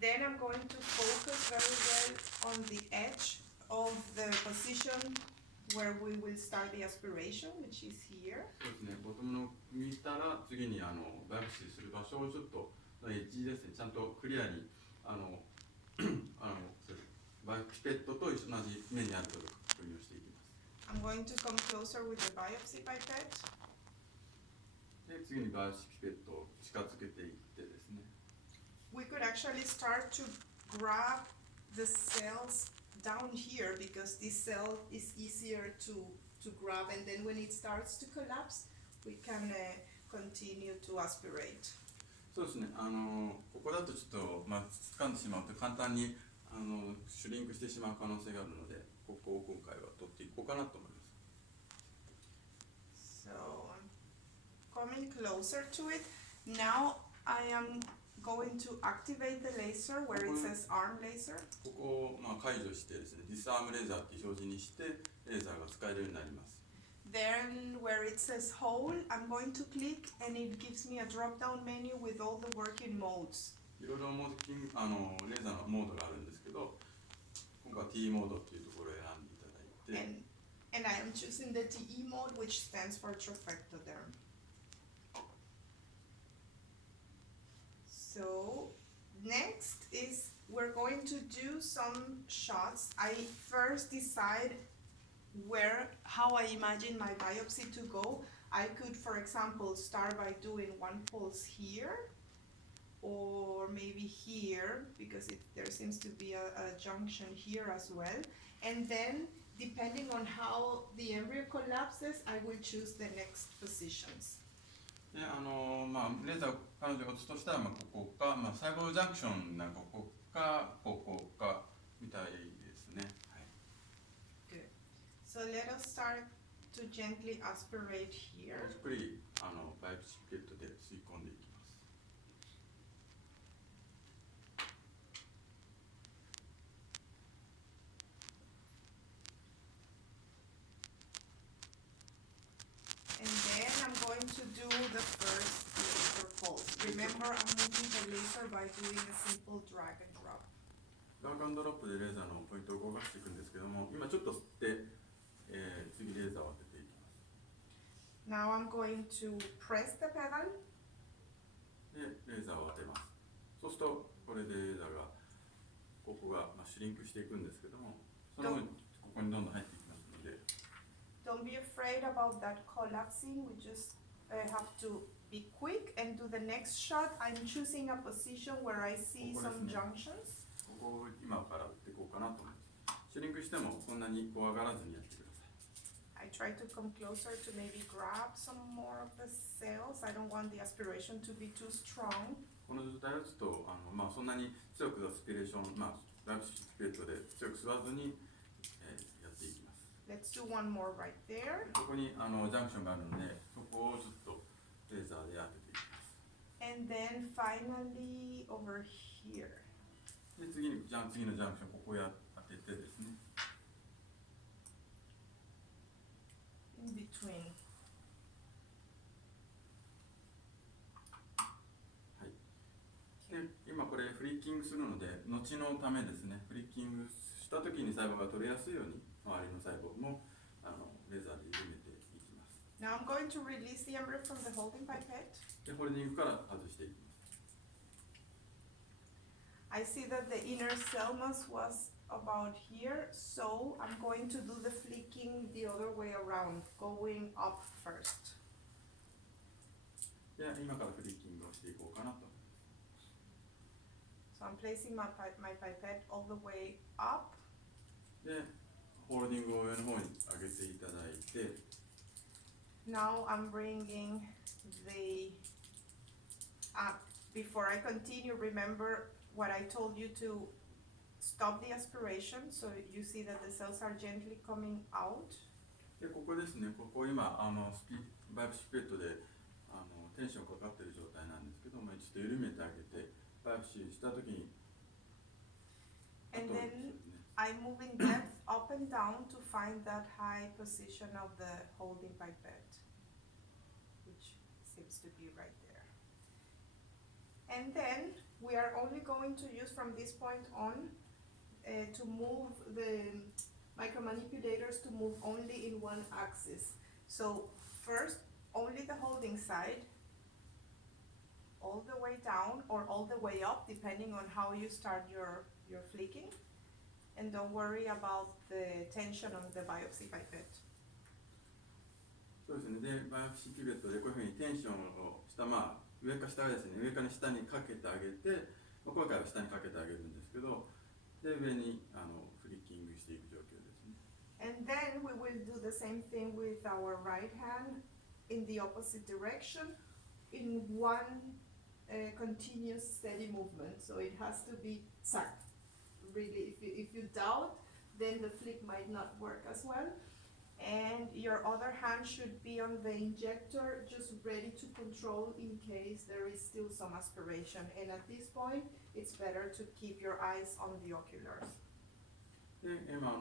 Then I'm going to focus very well on the edge of the position where we will start the aspiration, which is here. そうですね、ボトムの見たら次にバイオプシーする場所をちょっとエッジですね、ちゃんとクリアにバイオピペットと同じ面にあるかどうか確認をしていきます。I'm going to come closer with the biopsy pipette. で、次にバイオピペットを近づけていってですね。We could actually start to grab the cells down here because this cell is easier to grab, and then when it starts to collapse, we can continue to aspirate. そうですね、ここだとちょっと、掴んでしまうと簡単にシュリンクしてしまう可能性があるので、ここを今回は取っていこうかなと思います。So I'm coming closer to it. Now I am going to activate the laser where it says arm laser. ここを解除してですね、ディスアームレーザーっていう表示にしてレーザーが使えるようになります。Then where it says hole, I'm going to click and it gives me a drop down menu with all the working modes. いろいろレーザーのモードがあるんですけど、今回は T モードっていうところを選んでいただいて、And I am choosing the TE mode, which stands for trifectoderm. So next is we're going to do some shots. I first decide how I imagine my biopsy to go. I could, for example, start by doing one pulse here, or maybe here, because there seems to be a junction here as well. And then, depending on how the embryo collapses, I will choose the next positions. でレーザーを彼女が打つとしたら、ここか、細胞ジャンクションなここか、ここかみたいですね。はい、Good. So let us start to gently aspirate here. ゆっくりバイオピペットで吸い込んでいきます。And then I'm going to do the first laser pulse. Remember, I'm moving the laser by doing a simple drag and drop. ドラッグアンドロップでレーザーのポイントを動かしていくんですけども、今ちょっと吸って、次レーザーを当てていきます。Now I'm going to press the pedal. で、レーザーを当てます。そうすると、これでレーザーが、ここが、シュリンクしていくんですけども、その分、ここにどんどん入っていきますので。Don't be afraid about that collapsing. We just have to be quick and do the next shot. I'm choosing a position where I see some junctions. ここを今から打っていこうかなと思います。シュリンクしてもそんなに怖がらずにやってください。I try to come closer to maybe grab some more of the cells. I don't want the aspiration to be too strong. この状態を打つとそんなに強くアスピレーション、バイオピペットで強く吸わずに、やっていきます。Let's do one more right there. ここにジャンクションがあるので、そこをちょっとレーザーで当てていきます。And then finally over here. で、次のジャンクション、ここや当ててですね。In between. はい。で、今これフリッキングするので、後のためですね。フリッキングした時に細胞が取れやすいように、周りの細胞もレーザーで緩めていきます。Now I'm going to release the embryo from the holding pipette. で、ホールディングから外していきます。I see that the inner cell mass was about here, so I'm going to do the flicking the other way around, going up first. で、今からフリッキングをしていこうかなと思います。So I'm placing my pipette all the way up. で、ホールディングを上の方に上げていただいて、Now I'm bringing the, before I continue, remember what I told you to stop the aspiration, so you see that the cells are gently coming out. で、ここですね、ここ今バイオピペットでテンションかかっている状態なんですけども、ちょっと緩めてあげて、バイオピしたときに、And then I'm moving depth up and down to find that high position of the holding pipette, which seems to be right there. で、今からフリッキングをしていこうかなと思います。 はい。で、今これフリッキングするので、後のためですね。フリッキングしたときに細胞が取れやすいように、周りの細胞もレーザーで緩めていきます。 And then I move in depth up and down to find that high position of the holding pipette, which seems to be right there. And then we are only going to use from this point on to move the micromanipulators to move only in one axis. So first, only the holding side, all the way down or all the way up, depending on how you start your flicking. And don't worry about the tension on the biopsy pipette. そうですね。で、バイオプシーピベットでこういうふうにテンションを下、上か下ですね。上から下にかけてあげて、今回は下にかけてあげるんですけど、で、上にフリッキングしていく状況ですね。And then we will do the same thing with our right hand in the opposite direction in one continuous steady movement. So it has to be zack. Really, if you doubt, then the flick might not work as well. And your other hand should be on the injector, just ready to control in case there is still some aspiration. And at this point, it's better to keep your eyes on the oculars. で、今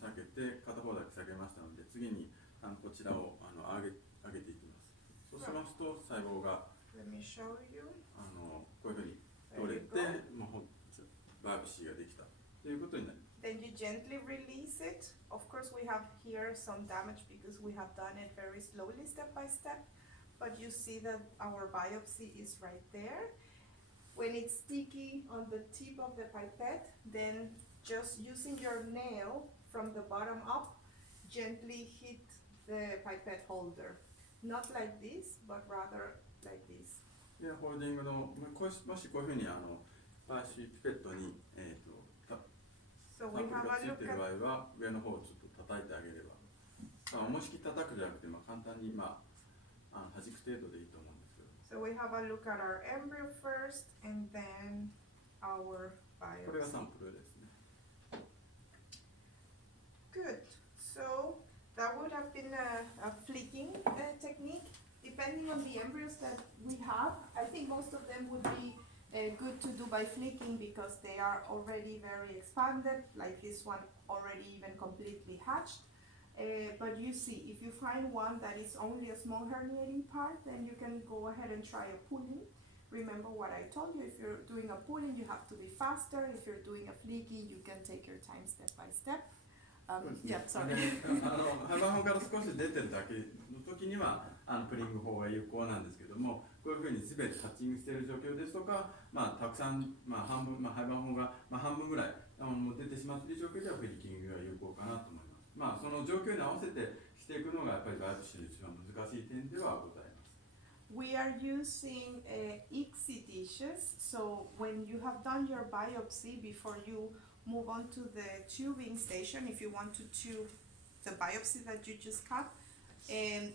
下げて片方だけ下げましたので、次にこちらを上げていきます。そうしますと細胞が Let me show you. こういうふうに取れて、バイオプシーができたということになります。Then you gently release it. Of course, we have here some damage because we have done it very slowly, step by step. But you see that our biopsy is right there. When it's sticky on the tip of the pipette, then just using your nail from the bottom up, gently hit the pipette holder. Not like this, but rather like this. で、ホールディングのもしこういうふうにバイオプシーピペットにSo サン we プル have が a つい look ている at 場合は上の方をちょっと叩いてあげれば、思いっきり叩くじゃなくて、簡単に弾く程度でいいと思うんですけど。So we have a look at our embryo first, and then our これが biopsy. サンプルですね。Good. So that would have been a flicking technique. Depending on the embryos that we have, I think most of them would be good to do by flicking because they are already very expanded, like this one already even completely hatched. But you see, if you find one that is only a small herniating part, then you can go ahead and try a pulling. Remember what I told you, if you're doing a pulling, you have to be faster. If you're doing a flicking, you can take your time step by step. Yeah, sorry. ハバンから少し出てるだけの時にはプリング法が有効なんですけども、こういうふうに全てタッチングしている状況ですとか、たくさん、半分、ハバン法が、半分ぐらい出てしまっている状況ではフリッキングが有効かなと思います。その状況に合わせてしていくのがやっぱりバイオプシーの一番難しい点ではございます。We are using ICSI dishes, so when you have done your biopsy, before you move on to the tubing station, if you want to tube the biopsy that you just cut,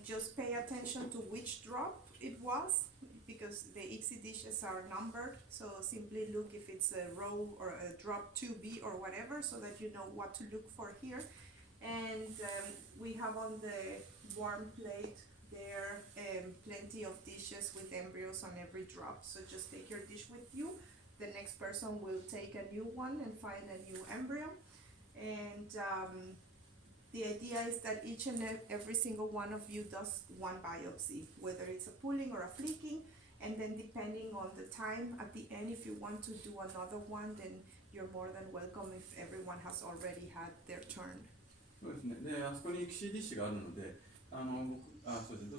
just pay attention to which drop it was, because the ICSI dishes are numbered, so simply look if it's a row or a drop 2B or whatever, so that you know what to look for here. And we have on the warm plate there plenty of dishes with embryos on every drop, so just take your dish with you. The next person will take a new one and find a new embryo. And the idea is that each and every single one of you does one biopsy, whether it's a pulling or a flicking, and then depending on the time at the end, if you want to do another one, then you're more than welcome if everyone has already had their turn. そうですね。で、あそこにICSIディッシュがあるので、そうですね。